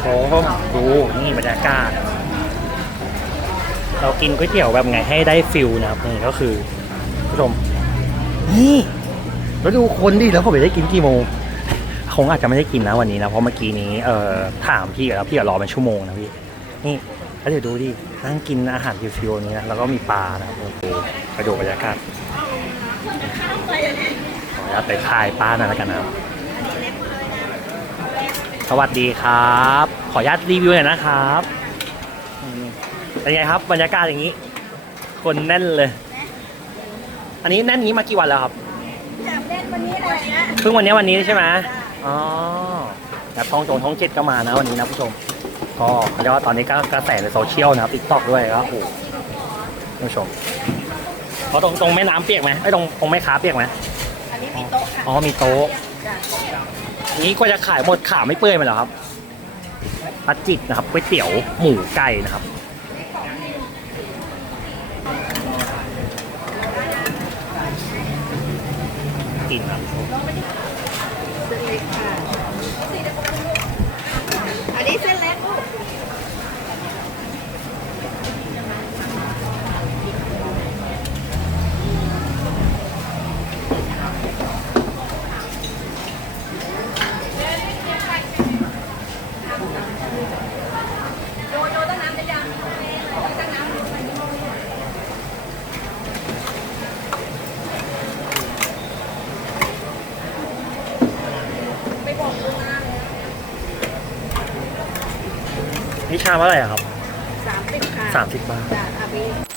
ชม ดูนี่บรรยากาศ เรากินก๋วยเตี๋ยวแบบไงให้ได้ฟิลนะครับนี่ก็คือผู้ชม นี่แล้วดูคนดิแล้วผมไปได้กินกี่โมงคงอาจจะไม่ได้กินนะวันนี้นะเพราะเมื่อกี้นี้เอ่อถามพี่แล้วพี่ก็รอเป็นชั่วโมงนะพี่นี่แล้วเดี๋ยวดูดินั่งกินอาหารฟิวๆนี้นะแล้วก็มีปลานะครับโอ้โหไปดูบรรยากาศขออนุญาตไปถ่ายป้าหน่อยแล้วกันนะครับ สวัสดีครับ ขออนุญาตรีวิวหน่อยนะครับอืมเป็นไงครับบรรยากาศอย่างนี้ คนแน่นเลย อันนี้แน่นนี้มากี่วันแล้วครับจากเล่นวันนี้เลยนะเพิ่งวันนี้วันนี้ใช่ไหมอ๋อแบบท้องจงท้องเจ็ดก็มานะวันนี้นะผู้ชม ก็เรียกว่าตอนนี้ก็กระแสในโซเชียลนะครับติ๊กต็อกด้วยก็โอ้โหผู้ชมเพราะตรงตรงแม่น้ำเปียกไหมไอ้ยตรงตรงแม่ค้าเปียกไหมอันนี้มีโต๊ะค่ะอ๋อมีโต๊ะ นี้ก็จะขายหมดขาไม่เปื่อยไหมเหรอครับปลาจิกนะครับก๋วยเตี๋ยวหมูไก่นะครับกินครับ เส้นเล็กค่ะ อันนี้เส้นเล็กลูก นี่ชามเท่าไหร่อะครับสามสิบค่ะสามสิบบาทจ้ะอาบี